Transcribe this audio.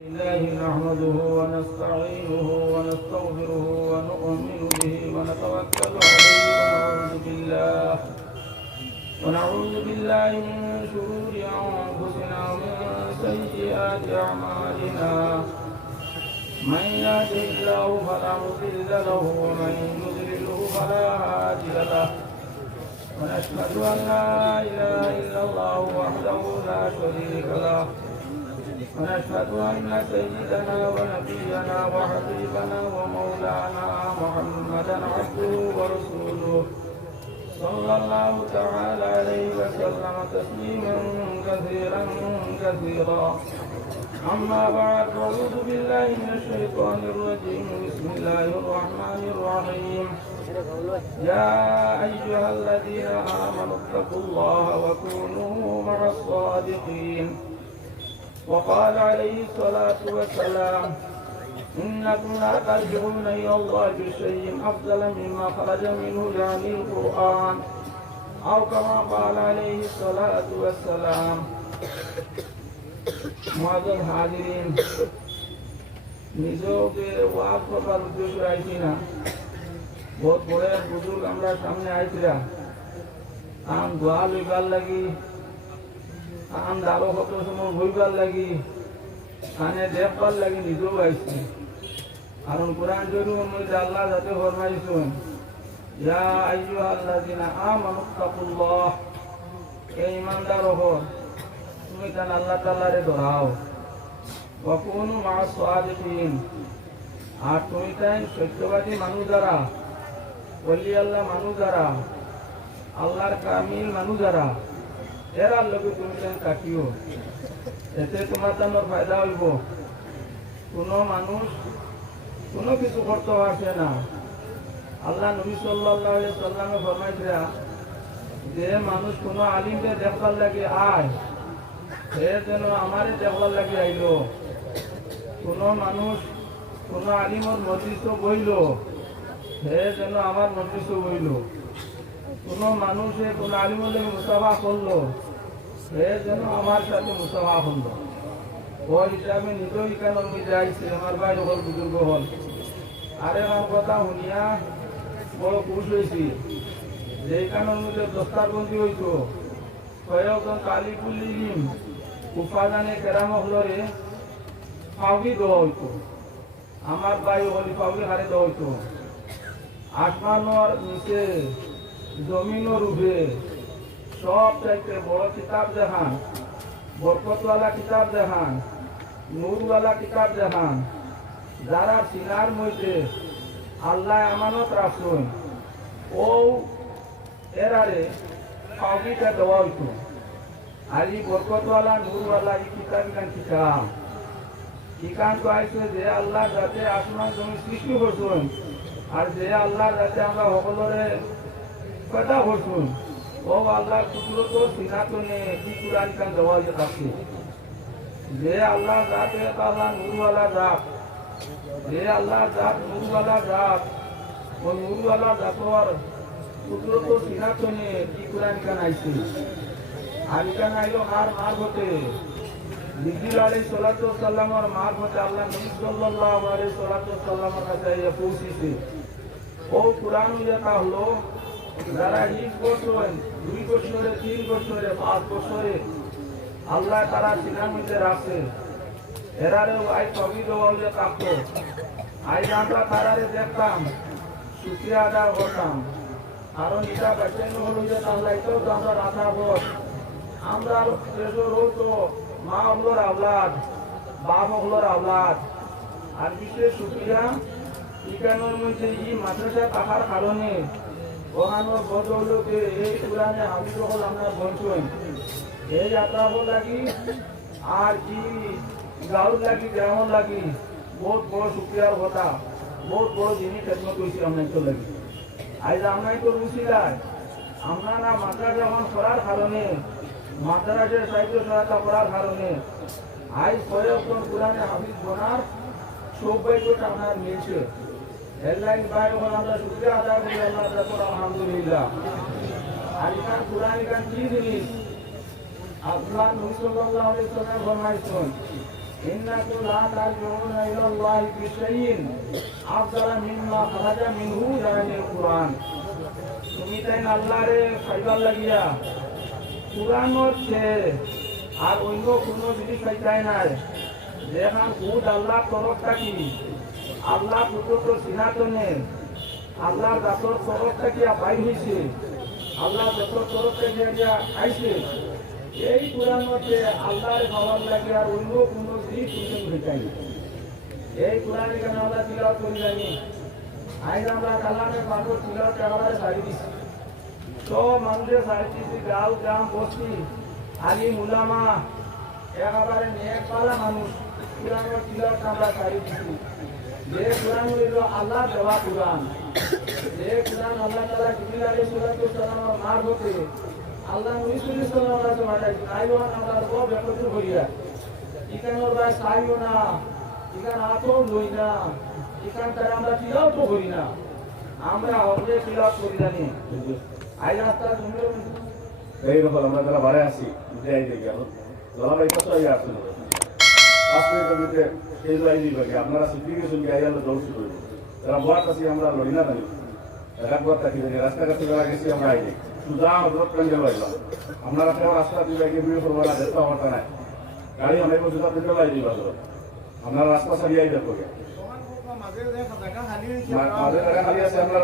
الله نحمده ونستعينه ونستغفره ونؤمن به ونتوكل عليه ونعوذ بالله من شرور أنفسنا ومن سيئات أعمالنا من يهده الله فلا مضل له ومن يضلله فلا هادي له ونشهد أن لا إله إلا الله وحده لا شريك له ونشهد أن سيدنا ونبينا وحبيبنا ومولانا محمدا عبده ورسوله صلى الله تعالى عليه وسلم تسليما كثيرا كثيرا. أما بعد، أعوذ بالله من الشيطان الرجيم. بسم الله الرحمن الرحيم. يا أيها الذين آمنوا اتقوا الله وكونوا مع الصادقين. وقال عليه الصلاة والسلام: إنكم لا ترجعون إلى الله بشيء أفضل مما خرج منه، يعني القرآن، أو كما قال عليه الصلاة والسلام. معزز حاضرين, নিজকে ওয়াজ করবার উদ্দেশ্য আইছি না, বহুত বড় এক বুজুর্গ আমরা সামনে আইছিলাম, আম দোয়া লইবার লাগি, আম দারো কত সময় বইবার লাগি, কানে দেখবার লাগি নিজেও আইছি। কারণ কোরআন শরীফের মধ্যে আল্লাহ যাতে ফরমাইছেন, ইয়া আইয়ুহাল্লাযিনা আমানুত্তাকুল্লাহ, এই ঈমানদার হও, তুমি তান আল্লাহ তাআলারে ধরাও, ওয়া কুনু মা'আস সাদিকিন, আর তুমি তাই সত্যবাদী মানুষ যারা, ওলি আল্লাহ মানুষ যারা, আল্লাহর কামিল মানুষ যারা, এরা লোকে তুমি তাই কাটিও, এতে তোমার তানোর ফায়দা হইব। কোনো মানুষ কোনো কিছু করতে পারছে না। আল্লাহ নবী সাল্লাল্লাহু আলাইহি সাল্লামে ফরমাইছিলেন যে মানুষ কোনো আলিমকে দেখবার লাগে আয়, সে যেন আমারে দেখবার লাগে আইলো। কোনো মানুষ কোনো আলিমর মজলিসে বইল, সে যেন আমার মজলিসে বইল। কোনো মানুষে কোনো আলিমের লাগে মুসাফা করলো, সে যেন আমার সাথে মুসাফা করলো। ওই হিসাবে নিজেও ইকানোর মধ্যে আইছে, আমার ভাই হল বুজুর্গ হল। আরে আমার কথা শুনিয়া বড় খুশ হয়েছি যে ইকানোর মধ্যে দস্তারবন্দি হইত, কয়েকজন কালিকুল্লিম উপাদানে কেরাম হলরে ফাউকি দেওয়া হইত। আমার ভাই হলি ফাউকি হারে দেওয়া হইত। আসমানোর নিচে জমিনের উপরে সব চাইতে বড় কিতাব দেখান, বরকতওয়ালা কিতাব দেখান, নূরওয়ালা কিতাব দেখান, যারা সিনার মধ্যে আল্লাহ আমানত রাখছেন, ও এরারে ফাউকিটা দেওয়া হইত। আর এই বরকতওয়ালা নূরওয়ালা এই কিতাব কিতাব ইকান তো আইছে যে আল্লাহ যাতে আসমান জমি সৃষ্টি করছেন, আর যে আল্লাহ যাতে আমরা সকলরে কথা করছেন, ও আল্লাহ কুদরত সিনাতনে কি কুরআন কান দেওয়া আছে। যে আল্লাহ জাত আল্লাহ নূরওয়ালা জাত, যে আল্লাহ জাত নূরওয়ালা জাত, ও নূরওয়ালা জাতর কুদরত সিনাতনে কি কুরআন কান আইছে। আর কান আইলো আর মারফতে জিবরিল আলাইহিস সালাতু ওয়াস সালামের মারফতে আল্লাহ নবী সাল্লাল্লাহু আলাইহি সাল্লাতু ওয়াস সালামের কাছে পৌঁছেছে। ও কুরআন লেখা হলো যারা হিফজ করছেন 2 বছরে, 3 বছরে, 5 বছরে, আল্লাহ তারা সিনার মধ্যে রাখছে, এরারেও আই ছবি দেওয়া হলে কাঁপতো। আই আমরা তারারে দেখতাম, শুক্রিয়া আদায় করতাম। কারণ এটা বেচানো হলো যে তাহলেও তো আমরা রাখা বস, আমরা দেশের হতো মা হলোর আওলাদ, বাপ হলোর আওলাদ। আর বিশেষ শুক্রিয়া ইকানোর মধ্যে এই মাদ্রাসা থাকার কারণে ওখানোর বদৌলতে এই কোরআনে হাফিজ হল আমরা বলছেন, এই যাত্রা হল লাগি আর কি গাউর লাগি গ্রামর লাগি বহুত বড় শুক্রিয়ার কথা, বহুত বড় জিনিস খেদমত হয়েছি আপনার তো লাগি। আজ আমরাই তো রুচিলায় আমরা না মাদ্রাসা এখন করার কারণে, মাদ্রাসার সাহিত্য সহায়তা করার কারণে আজ কয়েকজন কোরআনে হাফিজ বোনার সৌভাগ্যটা আপনার মিলছে। হেডলাইন পাই যখন আমরা শুক্রিয়া আদায় করি আল্লাহ তাআলা, আলহামদুলিল্লাহ। আর ইকান কোরআন ইকান কি জিনিস, আল্লাহ নবী সাল্লাল্লাহু আলাইহি ওয়াসাল্লাম ফরমাইছেন ইন্নাকুম লা তারজুনা ইলাল্লাহি বিশাইইন আফদালা মিম্মা খারাজা মিনহু জানিল কুরআন। তুমি তাই আল্লাহরে খাইবার লাগিয়া কুরআনের চেয়ে আর অন্য কোনো জিনিস খাইতাই নাই, যেখান খুদ আল্লাহ তরফ থাকি, আল্লাহ পুত্র সিনাতনে আল্লাহ দাসর তরফ থাকিয়া বাইর হয়েছে, আল্লাহ দাসর তরফ থাকিয়া খাইছে, এই কোরআনতে আল্লাহর খাওয়ার লাগে আর অন্য কোনো জিনিস তুমি খাইতাই। এই কোরআনের কেন আমরা তিলাওয়াত করি জানি, আইন আমরা কালামে পাথর তিলাওয়াত একেবারে ছাড়ি দিচ্ছি। সব মানুষের ছাড়ি দিচ্ছি, গাঁও গ্রাম বস্তি আলিম উলামা একেবারে নেকপালা মানুষ কোরআনের তিলাওয়াত আমরা ছাড়ি দিচ্ছি। যে কোরআন হইল আল্লাহ দেওয়া কোরআন, যে কোরআন আল্লাহ তাআলা জিবরিল আলাইহিস সালামের মারফতে আল্লাহ নবী সাল্লাল্লাহু আলাইহি ওয়াসাল্লাম পাঠাইছেন। আইও না আমরা সব একত্র করিয়া ইকানোর ভাই সাইও না, ইকান আতো লই না, ইকান তারা আমরা তিলাওয়াত করি না, আমরা হবে তিলাওয়াত করি জানি। আই রাস্তা শুনলো এই রকম আমরা যারা বাড়ে আসি যাই দেখি আর জলাবাই কত আগে আসছিল 5 মিনিটের মধ্যে এই যাই দিবে আপনারা সিটিগেশন কে আইয়ালো দৌড় করব তারা বড় কাছে আমরা লড়ি না জানি রাখবার থাকি যে রাস্তাঘাটে যারা গেছি আমরা আইলে সুজা হযরত কঞ্জে বাইলা আপনারা কেউ রাস্তা দিয়ে গিয়ে বিয়ে করবা না যেতে হওয়াটা নাই, গাড়ি আমি সুজা দিতে লাই দিবা আপনারা রাস্তা সারিয়ে আই দেখো মাঝে জায়গা খালি আছে আমরা